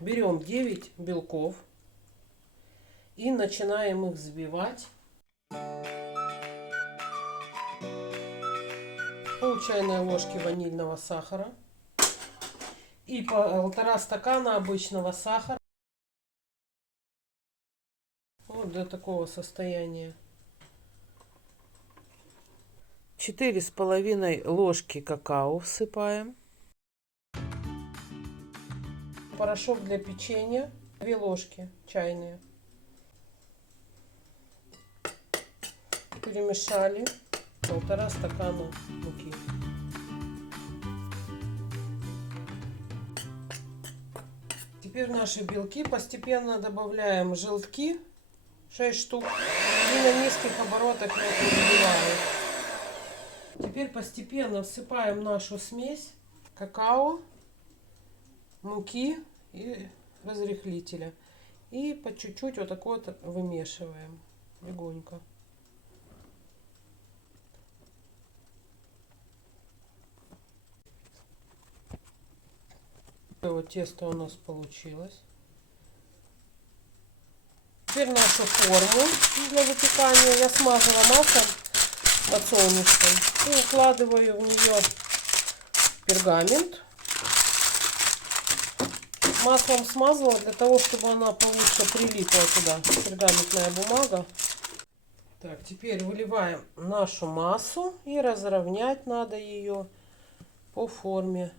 Берем 9 белков и начинаем их взбивать. Пол чайной ложки ванильного сахара и 1,5 стакана обычного сахара. Вот до такого состояния. 4,5 ложки какао всыпаем. Порошок для печенья 2 ложки чайные. Перемешали. 1,5 стакана муки. Теперь наши белки постепенно добавляем желтки 6 штук и на низких оборотах их взбиваем. Теперь постепенно всыпаем нашу смесь какао, муки и разрыхлителя. И по чуть-чуть вот так вот вымешиваем легонько. Вот тесто у нас получилось. Теперь нашу форму для выпекания я смазала маслом подсолнечным и укладываю в нее пергамент. Маслом смазала для того, чтобы она получше прилипла туда, пергаментная бумага. Так, теперь выливаем нашу массу и разровнять надо ее по форме.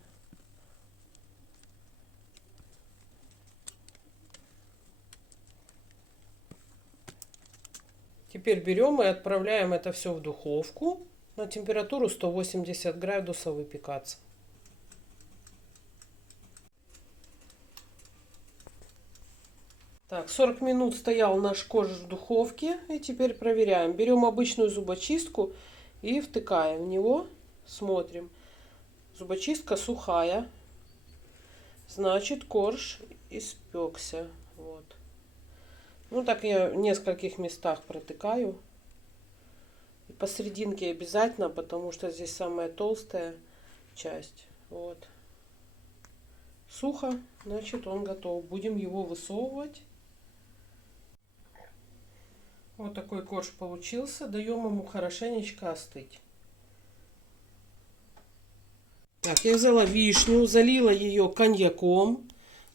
Теперь берем и отправляем это все в духовку на температуру 180 градусов выпекаться. Так, 40 минут стоял наш корж в духовке. И теперь проверяем. Берем обычную зубочистку и втыкаем в него. Смотрим. Зубочистка сухая. Значит, корж испекся. Вот. Ну, так я в нескольких местах протыкаю. И посерединке обязательно, потому что здесь самая толстая часть. Вот. Сухо, значит, он готов. Будем его высовывать. Вот такой корж получился. Даем ему хорошенечко остыть. Так, я взяла вишню, залила ее коньяком.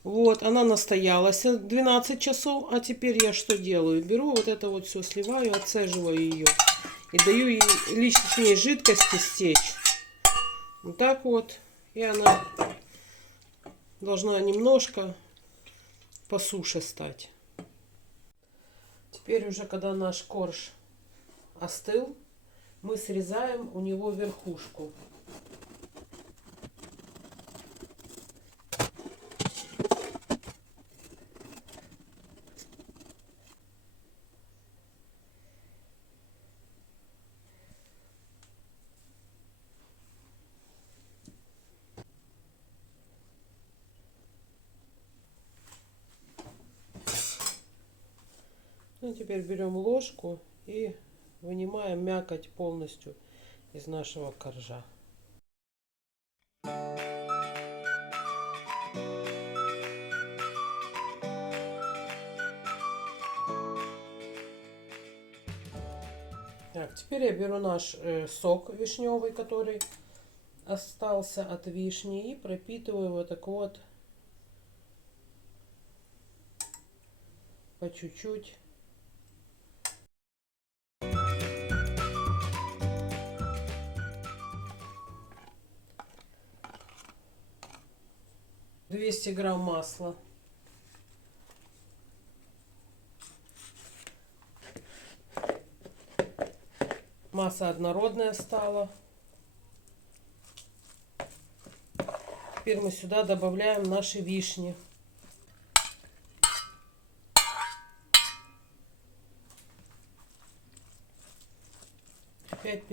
Вот, она настоялась 12 часов. А теперь я что делаю? Беру вот это вот все, сливаю, отцеживаю ее. И даю ей лишней жидкости стечь. Вот так вот. И она должна немножко по суше стать. Теперь уже, когда наш корж остыл, мы срезаем у него верхушку. Ну, теперь берем ложку и вынимаем мякоть полностью из нашего коржа. Так, теперь я беру наш сок вишневый, который остался от вишни, и пропитываю вот так вот по чуть-чуть. «200 грамм масла». Масса однородная стала. Теперь мы сюда добавляем наши вишни. Опять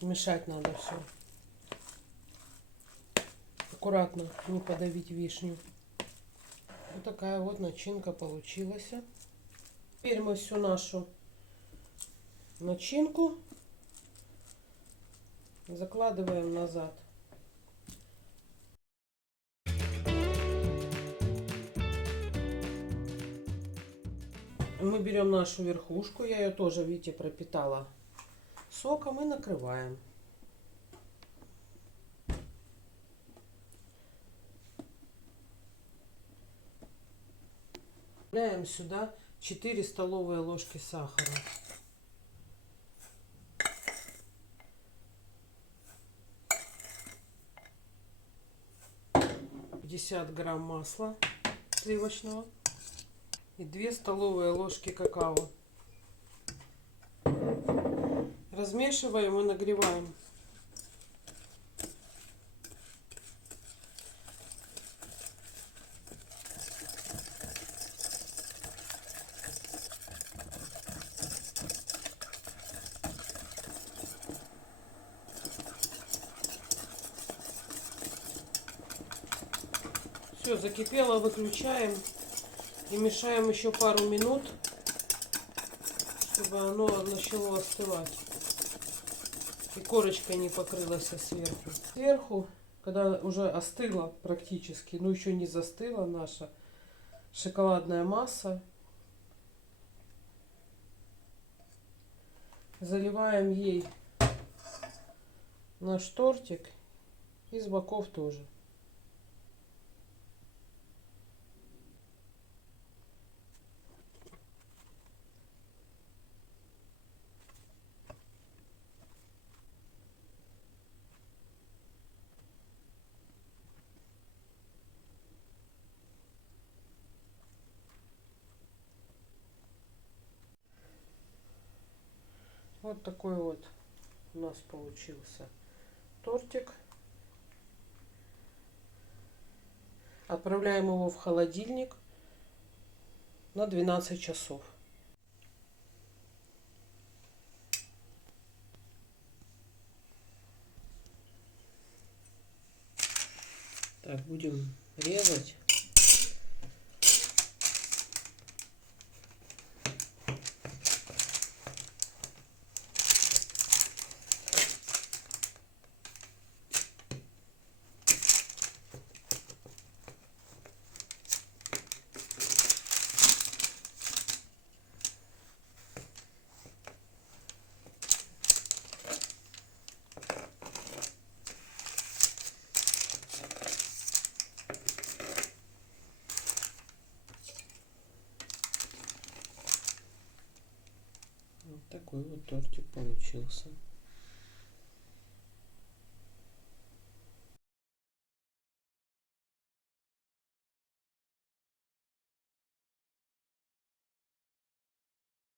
перемешать надо все. Аккуратно, не подавить вишню. Вот такая вот начинка получилась. Теперь мы всю нашу начинку закладываем назад. Мы берем нашу верхушку, я ее тоже, видите, пропитала соком и накрываем. Добавляем сюда 4 столовые ложки сахара. 50 грамм масла сливочного и 2 столовые ложки какао. Размешиваем и нагреваем. Все, закипело, выключаем и мешаем еще пару минут, чтобы оно начало остывать и корочкой не покрылась сверху. Сверху, когда уже остыла практически, но еще не застыла наша шоколадная масса, заливаем ей наш тортик и с боков тоже. Вот такой вот у нас получился тортик. Отправляем его в холодильник на 12 часов. Так, будем резать. Вот такой вот тортик получился.